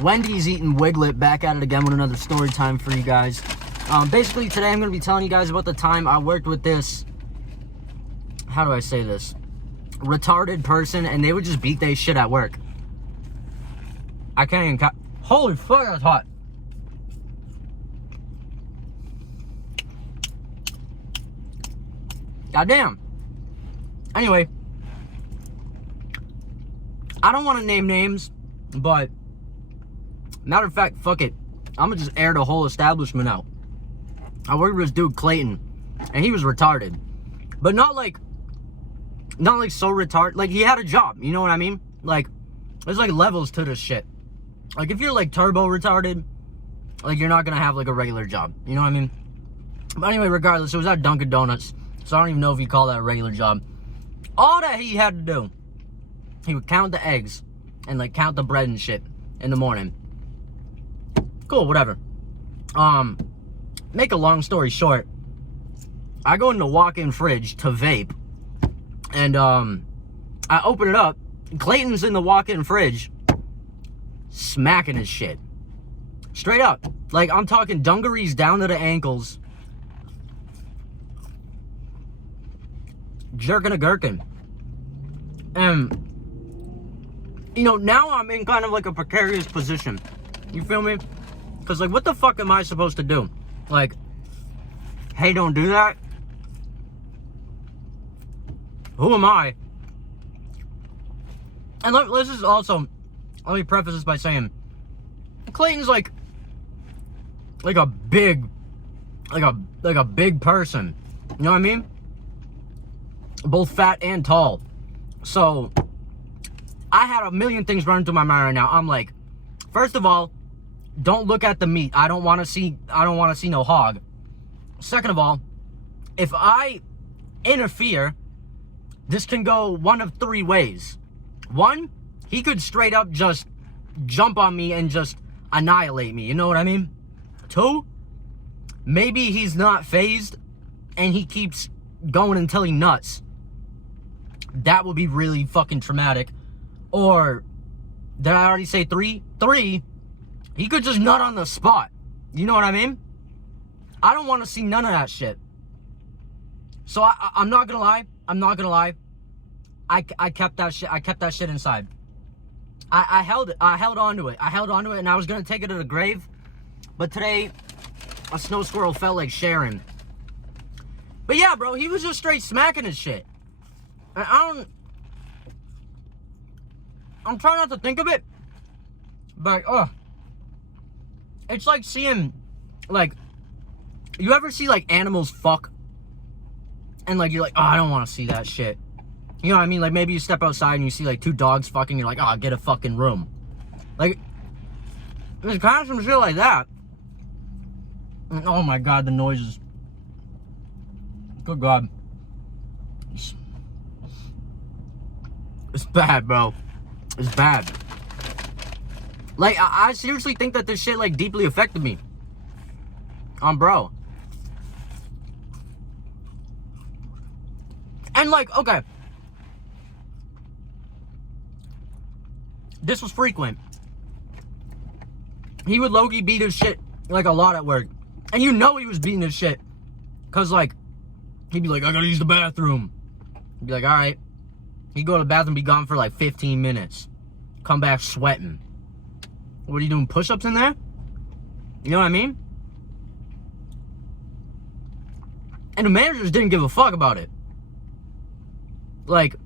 Wendy's eating Wiglet, back at it again with another story time for you guys. Basically, today I'm going to be telling you guys about the time I worked with this, how do I say this, retarded person, and they would just beat their shit at work. I can't even holy fuck, that's hot. Goddamn. Anyway, I don't want to name names, but matter of fact, fuck it. I'm gonna just air the whole establishment out. I worked with this dude, Clayton, and he was retarded. But not like so retarded. Like, he had a job, you know what I mean? Like, there's like levels to this shit. Like, if you're like turbo retarded, like, you're not gonna have like a regular job, you know what I mean? But anyway, regardless, it was at Dunkin' Donuts, so I don't even know if you call that a regular job. All that he had to do, he would count the eggs and like count the bread and shit in the morning. Cool, whatever. Make a long story short, I go in the walk-in fridge to vape, and I open it up. Clayton's in the walk-in fridge, smacking his shit. Straight up. Like, I'm talking dungarees down to the ankles, jerking a gherkin. And, you know, now I'm in kind of like a precarious position. You feel me? Because, like, what the fuck am I supposed to do? Like, hey, don't do that? Who am I? And let's just also, let me preface this by saying, Clayton's like a big, like a big person. You know what I mean? Both fat and tall. So, I had a million things running through my mind right now. I'm like, first of all, don't look at the meat. I don't want to see no hog. Second of all, if I interfere, this can go one of three ways. One, he could straight up just jump on me and just annihilate me. You know what I mean? Two, maybe he's not phased and he keeps going until he nuts. That would be really fucking traumatic. Or, did I already say three? Three, he could just nut on the spot. You know what I mean? I don't want to see none of that shit. So I'm not gonna lie. I'm not gonna lie. I kept that shit. I kept that shit inside. I held it. I held on to it. I held on to it, and I was gonna take it to the grave. But today, a snow squirrel felt like sharing. But yeah, bro, he was just straight smacking his shit. And I'm trying not to think of it, but it's like seeing, like, you ever see like animals fuck, and like you're like, oh, I don't want to see that shit. You know what I mean? Like, maybe you step outside and you see like two dogs fucking, you're like, oh, get a fucking room. Like, there's kind of some shit like that. And, oh my god, the noises. Good god. It's bad, bro. It's bad. Like, I seriously think that this shit, like, deeply affected me. Bro. And, like, okay. This was frequent. He would low-key beat his shit, like, a lot at work. And you know he was beating his shit. Because, like, he'd be like, I gotta use the bathroom. He'd be like, alright. He'd go to the bathroom, be gone for, like, 15 minutes. Come back sweating. What are you doing, push-ups in there? You know what I mean? And the managers didn't give a fuck about it. Like,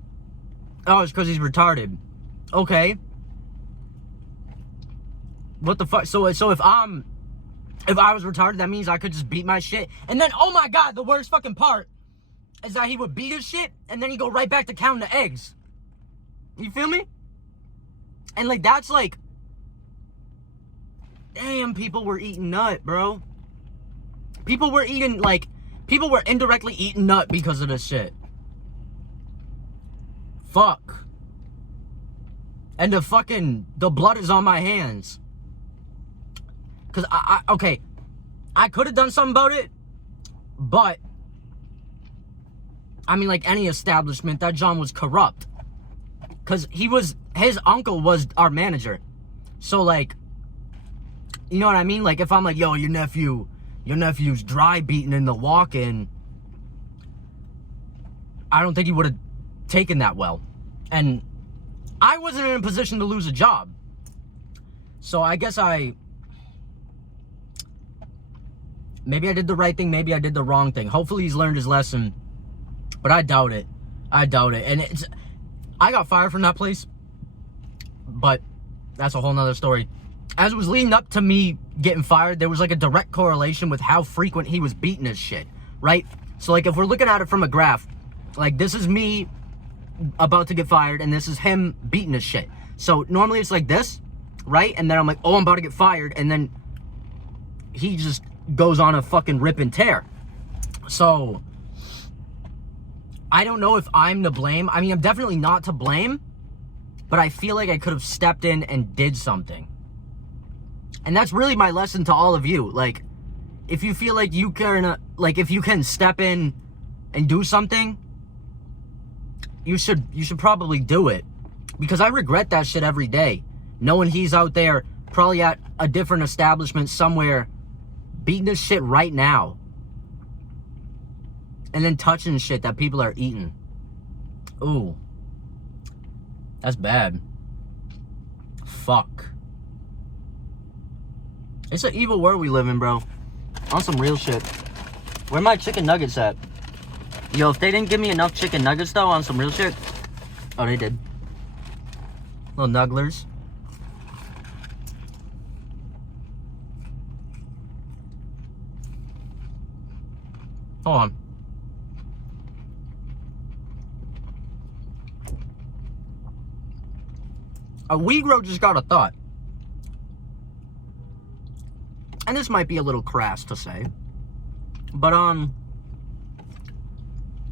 oh, it's because he's retarded. Okay. What the fuck? So if I was retarded, that means I could just beat my shit. And then, oh my god, the worst fucking part is that he would beat his shit, and then he'd go right back to counting the eggs. You feel me? And, like, that's like, damn, people were eating nut, bro. People were indirectly eating nut because of this shit. Fuck. And the blood is on my hands. Because, okay, I could have done something about it, but, I mean, like any establishment, that John was corrupt. Because his uncle was our manager. So, like, You know what I mean? Like, if I'm like, yo, your nephew's dry beating in the walk-in, I don't think he would have taken that well. And I wasn't in a position to lose a job. So I guess maybe I did the right thing, maybe I did the wrong thing. Hopefully he's learned his lesson, but I doubt it. And I got fired from that place, but that's a whole nother story. As it was leading up to me getting fired, there was like a direct correlation with how frequent he was beating his shit, right? So like, if we're looking at it from a graph, like, this is me about to get fired, and this is him beating his shit. So normally it's like this, right? And then I'm like, oh, I'm about to get fired, and then he just goes on a fucking rip and tear. So I don't know if I'm to blame. I mean, I'm definitely not to blame, but I feel like I could have stepped in and did something. And that's really my lesson to all of you. Like, if you feel like you can, like, if you can step in and do something, you should probably do it. Because I regret that shit every day, knowing he's out there probably at a different establishment somewhere beating this shit right now, and then touching shit that people are eating. Ooh, that's bad. Fuck. It's an evil world we live in, bro. On some real shit. Where my chicken nuggets at? Yo, if they didn't give me enough chicken nuggets, though, on some real shit. Oh, they did. Little nugglers. Hold on. A Weegro just got a thought. And this might be a little crass to say, but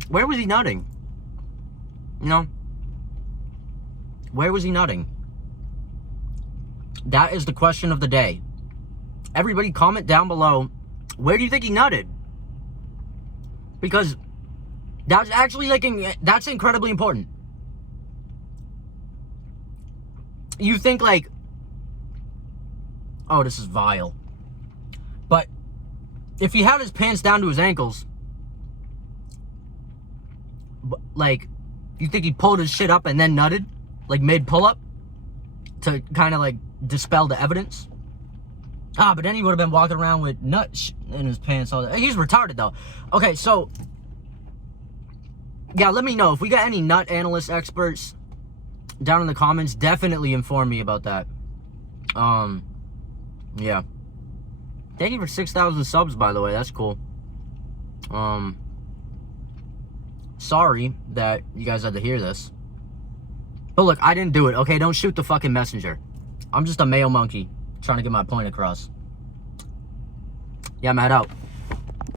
where was he nutting? You know? Where was he nutting? That is the question of the day. Everybody comment down below, where do you think he nutted? Because that's actually, like, that's incredibly important. You think, like, oh, this is vile. But if he had his pants down to his ankles, like, you think he pulled his shit up and then nutted? Like, made pull-up? To kind of, like, dispel the evidence? Ah, but then he would have been walking around with nuts in his pants all day. He's retarded, though. Okay, so, yeah, let me know. If we got any nut analyst experts down in the comments, definitely inform me about that. Yeah. Thank you for 6,000 subs, by the way. That's cool. Sorry that you guys had to hear this. But look, I didn't do it, okay? Don't shoot the fucking messenger. I'm just a male monkey trying to get my point across. Yeah, I'm out.